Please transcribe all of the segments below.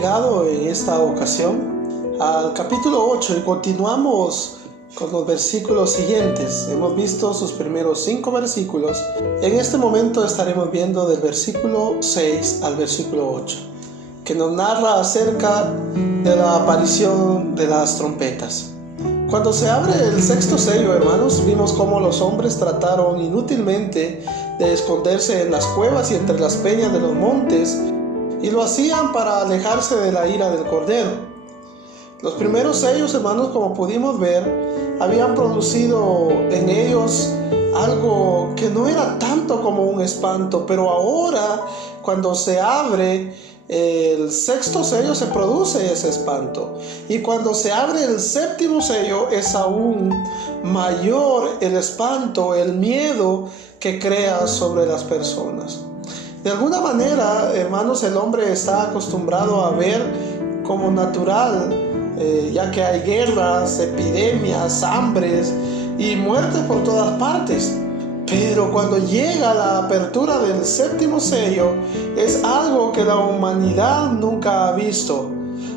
llegado en esta ocasión al capítulo 8 y continuamos con los versículos siguientes. Hemos visto sus primeros 5 versículos. En este momento estaremos viendo del versículo 6 al versículo 8, que nos narra acerca de la aparición de las trompetas. Cuando se abre el sexto sello, hermanos, vimos cómo los hombres trataron inútilmente de esconderse en las cuevas y entre las peñas de los montes, y lo hacían para alejarse de la ira del Cordero. Los primeros sellos, hermanos, como pudimos ver, habían producido en ellos algo que no era tanto como un espanto, pero ahora, cuando se abre el sexto sello, se produce ese espanto, y cuando se abre el séptimo sello es aún mayor el espanto, el miedo que crea sobre las personas. De alguna manera, hermanos, el hombre está acostumbrado a ver como natural, ya que hay guerras, epidemias, hambres y muerte por todas partes. Pero cuando llega la apertura del séptimo sello, es algo que la humanidad nunca ha visto.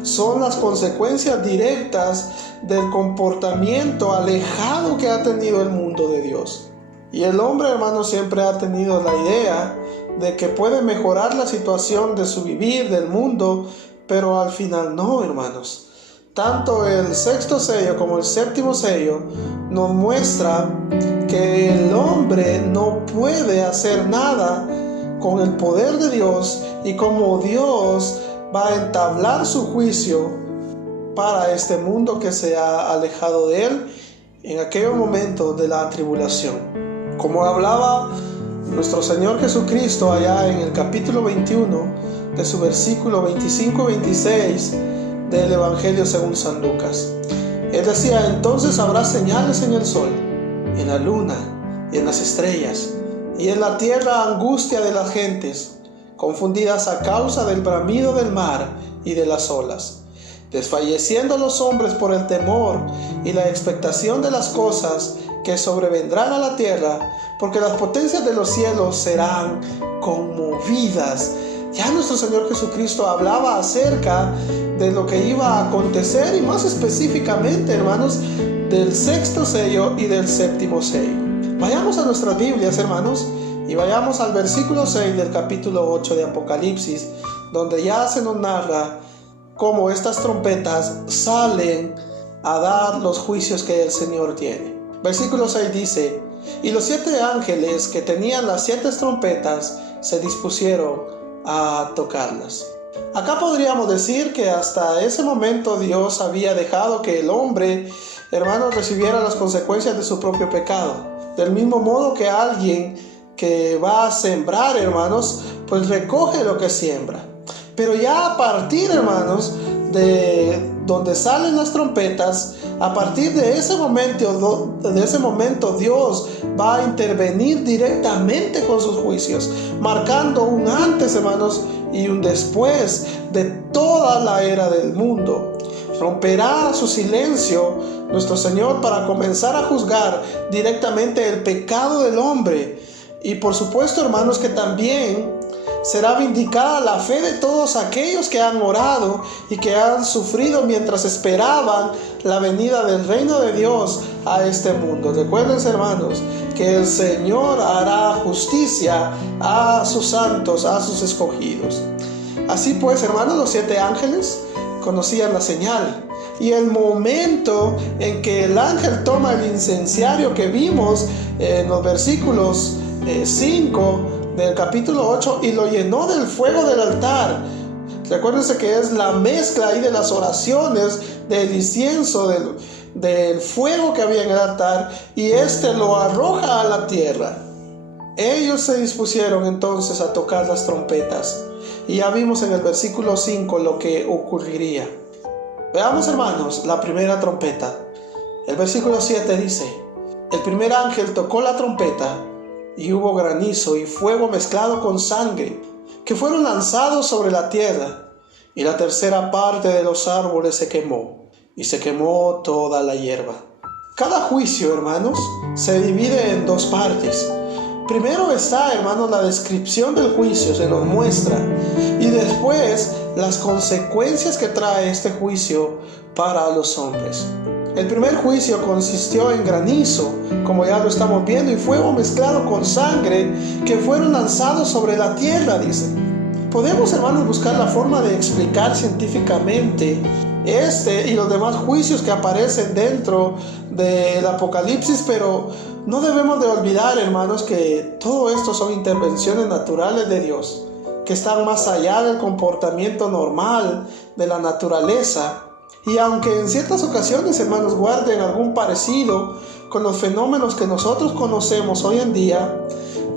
Son las consecuencias directas del comportamiento alejado que ha tenido el mundo de Dios. Y el hombre, hermano, siempre ha tenido la idea de que puede mejorar la situación de su vivir, del mundo, pero al final no, hermanos. Tanto el sexto sello como el séptimo sello nos muestra que el hombre no puede hacer nada con el poder de Dios y cómo Dios va a entablar su juicio para este mundo que se ha alejado de él en aquellos momentos de la tribulación. Como hablaba nuestro Señor Jesucristo allá en el capítulo 21 de su versículo 25-26 del Evangelio según San Lucas. Él decía: entonces habrá señales en el sol, en la luna y en las estrellas, y en la tierra angustia de las gentes, confundidas a causa del bramido del mar y de las olas, desfalleciendo los hombres por el temor y la expectación de las cosas que sobrevendrán a la tierra, porque las potencias de los cielos serán conmovidas. Ya nuestro Señor Jesucristo hablaba acerca de lo que iba a acontecer, y más específicamente, hermanos, del sexto sello y del séptimo sello. Vayamos a nuestras Biblias, hermanos, y vayamos al versículo 6 del capítulo 8 de Apocalipsis, donde ya se nos narra cómo estas trompetas salen a dar los juicios que el Señor tiene. Versículo 6 dice: y los 7 ángeles que tenían las 7 trompetas se dispusieron a tocarlas. Acá podríamos decir que hasta ese momento Dios había dejado que el hombre, hermanos, recibiera las consecuencias de su propio pecado. Del mismo modo que alguien que va a sembrar, hermanos, pues recoge lo que siembra. Pero ya a partir, hermanos, de donde salen las trompetas, a partir de ese momento Dios va a intervenir directamente con sus juicios, marcando un antes, hermanos, y un después de toda la era del mundo. Romperá su silencio nuestro Señor para comenzar a juzgar directamente el pecado del hombre. Y por supuesto, hermanos, que también será vindicada la fe de todos aquellos que han orado y que han sufrido mientras esperaban la venida del reino de Dios a este mundo. Recuerden, hermanos, que el Señor hará justicia a sus santos, a sus escogidos. Así pues, hermanos, los 7 ángeles conocían la señal, y el momento en que el ángel toma el incenciario que vimos en los versículos 5 del capítulo 8 y lo llenó del fuego del altar. Recuérdense que es la mezcla ahí de las oraciones, del incienso, del fuego que había en el altar, y lo arroja a la tierra. Ellos se dispusieron entonces a tocar las trompetas, y ya vimos en el versículo 5 lo que ocurriría. Veamos, hermanos, la primera trompeta. El versículo 7 dice: el primer ángel tocó la trompeta, y hubo granizo y fuego mezclado con sangre, que fueron lanzados sobre la tierra, y la tercera parte de los árboles se quemó, y se quemó toda la hierba. Cada juicio, hermanos, se divide en 2 partes. Primero está, hermanos, la descripción del juicio, se nos muestra, y después las consecuencias que trae este juicio para los hombres. El primer juicio consistió en granizo, como ya lo estamos viendo, y fuego mezclado con sangre que fueron lanzados sobre la tierra, dice. Podemos, hermanos, buscar la forma de explicar científicamente este y los demás juicios que aparecen dentro del Apocalipsis, pero no debemos de olvidar, hermanos, que todo esto son intervenciones naturales de Dios, que están más allá del comportamiento normal de la naturaleza. Y aunque en ciertas ocasiones, hermanos, guarden algún parecido con los fenómenos que nosotros conocemos hoy en día,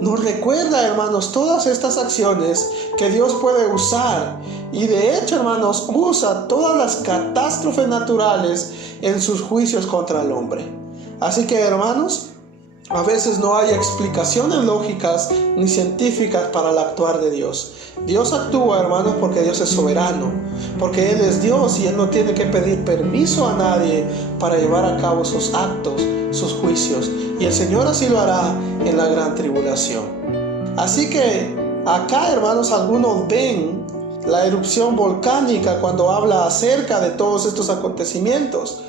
nos recuerda, hermanos, todas estas acciones que Dios puede usar. Y de hecho, hermanos, usa todas las catástrofes naturales en sus juicios contra el hombre. Así que, hermanos, a veces no hay explicaciones lógicas ni científicas para el actuar de Dios. Dios actúa, hermanos, porque Dios es soberano, porque Él es Dios y Él no tiene que pedir permiso a nadie para llevar a cabo sus actos, sus juicios. Y el Señor así lo hará en la gran tribulación. Así que acá, hermanos, algunos ven la erupción volcánica cuando habla acerca de todos estos acontecimientos.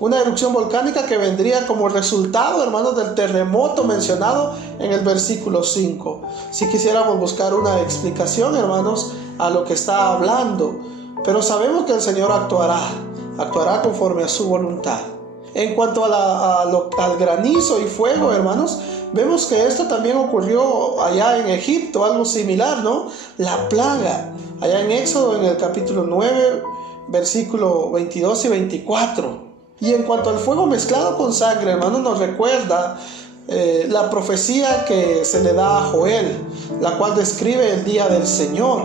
Una erupción volcánica que vendría como resultado, hermanos, del terremoto mencionado en el versículo 5. Si quisiéramos buscar una explicación, hermanos, a lo que está hablando. Pero sabemos que el Señor actuará conforme a su voluntad. En cuanto al granizo y fuego, hermanos, vemos que esto también ocurrió allá en Egipto, algo similar, ¿no? La plaga, allá en Éxodo, en el capítulo 9, versículo 22 y 24. Y en cuanto al fuego mezclado con sangre, hermanos, nos recuerda la profecía que se le da a Joel, la cual describe el día del Señor,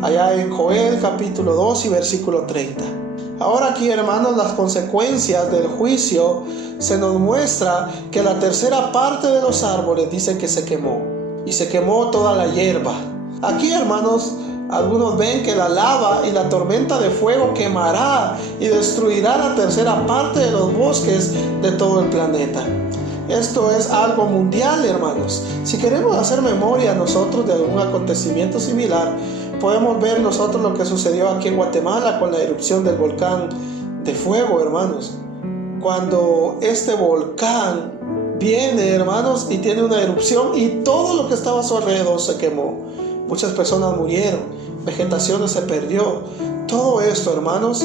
allá en Joel capítulo 2 y versículo 30. Ahora aquí, hermanos, las consecuencias del juicio se nos muestra que la tercera parte de los árboles dice que se quemó, y se quemó toda la hierba. Aquí, hermanos, algunos ven que la lava y la tormenta de fuego quemará y destruirá la tercera parte de los bosques de todo el planeta. Esto es algo mundial, hermanos. Si queremos hacer memoria nosotros de algún acontecimiento similar, podemos ver nosotros lo que sucedió aquí en Guatemala con la erupción del volcán de fuego, hermanos. Cuando este volcán viene, hermanos, y tiene una erupción y todo lo que estaba a su alrededor se quemó. Muchas personas murieron, vegetación se perdió. Todo esto, hermanos,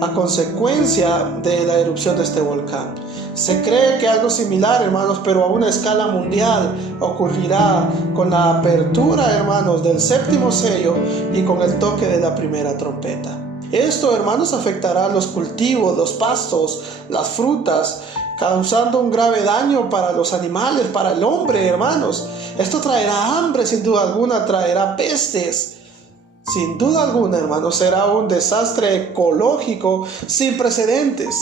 a consecuencia de la erupción de este volcán. Se cree que algo similar, hermanos, pero a una escala mundial ocurrirá con la apertura, hermanos, del séptimo sello y con el toque de la primera trompeta. Esto, hermanos, afectará los cultivos, los pastos, las frutas, causando un grave daño para los animales, para el hombre, hermanos. Esto traerá hambre, sin duda alguna, traerá pestes. Sin duda alguna, hermanos, será un desastre ecológico sin precedentes.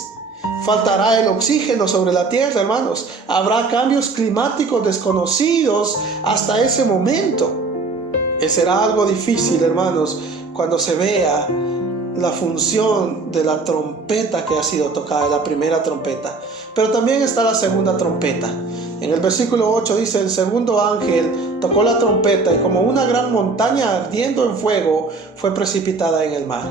Faltará el oxígeno sobre la tierra, hermanos. Habrá cambios climáticos desconocidos hasta ese momento. Será algo difícil, hermanos, cuando se vea la función de la trompeta que ha sido tocada, la primera trompeta. Pero también está la segunda trompeta. En el versículo 8 dice: el segundo ángel tocó la trompeta y como una gran montaña ardiendo en fuego fue precipitada en el mar.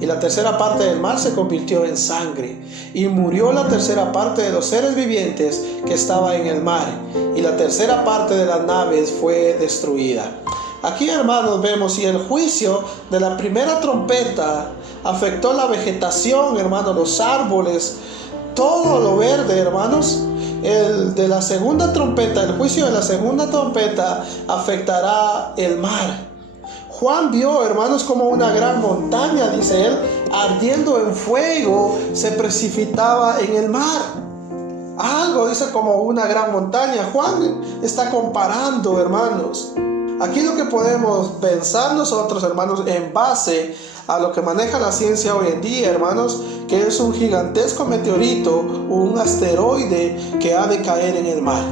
Y la tercera parte del mar se convirtió en sangre. Y murió la tercera parte de los seres vivientes que estaba en el mar. Y la tercera parte de las naves fue destruida. Aquí, hermanos, vemos y el juicio de la primera trompeta afectó la vegetación, hermanos, los árboles, todo lo verde, hermanos. El de la segunda trompeta, el juicio de la segunda trompeta afectará el mar. Juan vio, hermanos, como una gran montaña, dice él, ardiendo en fuego, se precipitaba en el mar. Algo dice como una gran montaña. Juan está comparando, hermanos. Aquí lo que podemos pensar nosotros, hermanos, en base a lo que maneja la ciencia hoy en día, hermanos, que es un gigantesco meteorito o un asteroide que ha de caer en el mar.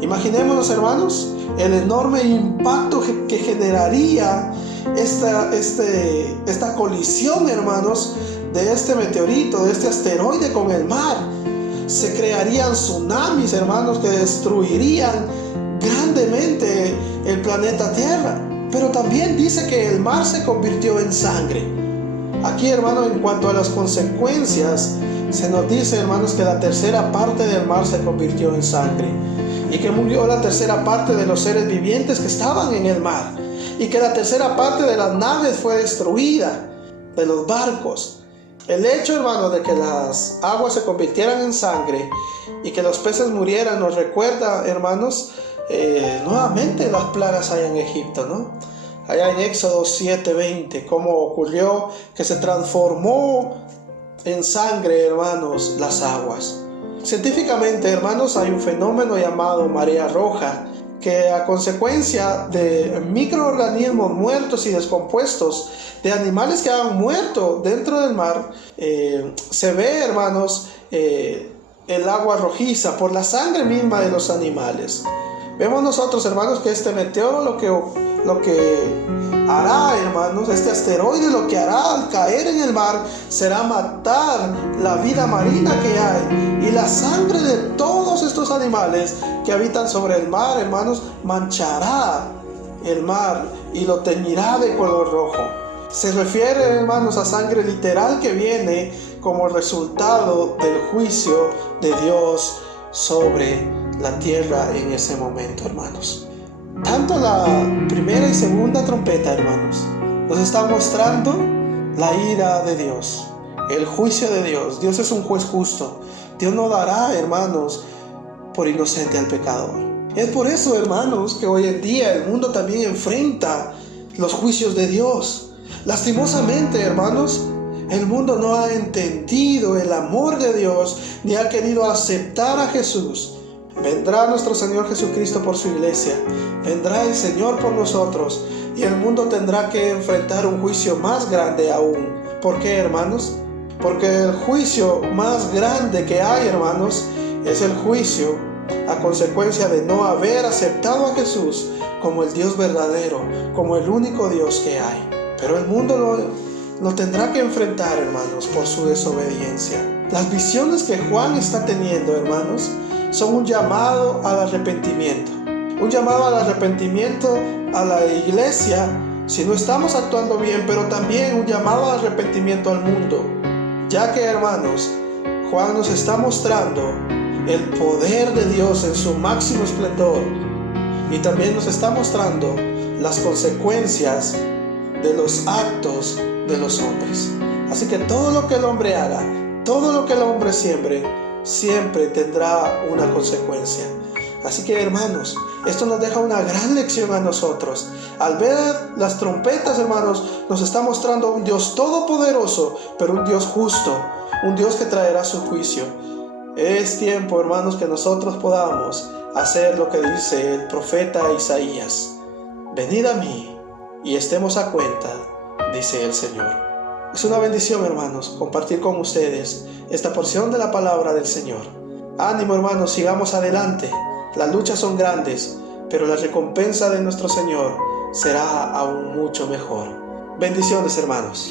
Imaginémonos, hermanos, el enorme impacto que generaría esta colisión, hermanos, de este meteorito, de este asteroide con el mar. Se crearían tsunamis, hermanos, que destruirían grandemente el planeta Tierra. Pero también dice que el mar se convirtió en sangre. Aquí, hermano, en cuanto a las consecuencias, se nos dice, hermanos, que la tercera parte del mar se convirtió en sangre y que murió la tercera parte de los seres vivientes que estaban en el mar y que la tercera parte de las naves fue destruida, de los barcos. El hecho, hermano, de que las aguas se convirtieran en sangre y que los peces murieran nos recuerda, hermanos, nuevamente las plagas allá en Egipto, ¿no? Allá en Éxodo 7:20, cómo ocurrió que se transformó en sangre, hermanos, las aguas. Científicamente, hermanos, hay un fenómeno llamado marea roja, que a consecuencia de microorganismos muertos y descompuestos, de animales que han muerto dentro del mar, se ve, hermanos, el agua rojiza por la sangre misma de los animales. Vemos nosotros, hermanos, que este meteoro lo que hará, hermanos, este asteroide lo que hará al caer en el mar será matar la vida marina que hay, y la sangre de todos estos animales que habitan sobre el mar, hermanos, manchará el mar y lo teñirá de color rojo. Se refiere, hermanos, a sangre literal que viene como resultado del juicio de Dios sobre la tierra en ese momento, hermanos. Tanto la primera y segunda trompeta, hermanos, nos está mostrando la ira de Dios, el juicio de Dios. Dios es un juez justo. Dios no dará, hermanos, por inocente al pecador. Es por eso, hermanos, que hoy en día el mundo también enfrenta los juicios de Dios. Lastimosamente, hermanos, el mundo no ha entendido el amor de Dios ni ha querido aceptar a Jesús. Vendrá nuestro Señor Jesucristo por su iglesia, vendrá el Señor por nosotros, y el mundo tendrá que enfrentar un juicio más grande aún. ¿Por qué, hermanos? Porque el juicio más grande que hay, hermanos, es el juicio a consecuencia de no haber aceptado a Jesús como el Dios verdadero, como el único Dios que hay. Pero el mundo lo tendrá que enfrentar, hermanos, por su desobediencia. Las visiones que Juan está teniendo, hermanos, son un llamado al arrepentimiento. Un llamado al arrepentimiento a la iglesia si no estamos actuando bien, pero también un llamado al arrepentimiento al mundo. Ya que, hermanos, Juan nos está mostrando el poder de Dios en su máximo esplendor, y también nos está mostrando las consecuencias de los actos de los hombres. Así que todo lo que el hombre haga, todo lo que el hombre siembre, siempre tendrá una consecuencia. Así que, hermanos, esto nos deja una gran lección a nosotros. Al ver las trompetas, hermanos, nos está mostrando un Dios todopoderoso, pero un Dios justo, un Dios que traerá su juicio. Es tiempo, hermanos, que nosotros podamos hacer lo que dice el profeta Isaías: venid a mí y estemos a cuenta, dice el Señor. Es una bendición, hermanos, compartir con ustedes esta porción de la palabra del Señor. Ánimo, hermanos, sigamos adelante. Las luchas son grandes, pero la recompensa de nuestro Señor será aún mucho mejor. Bendiciones, hermanos.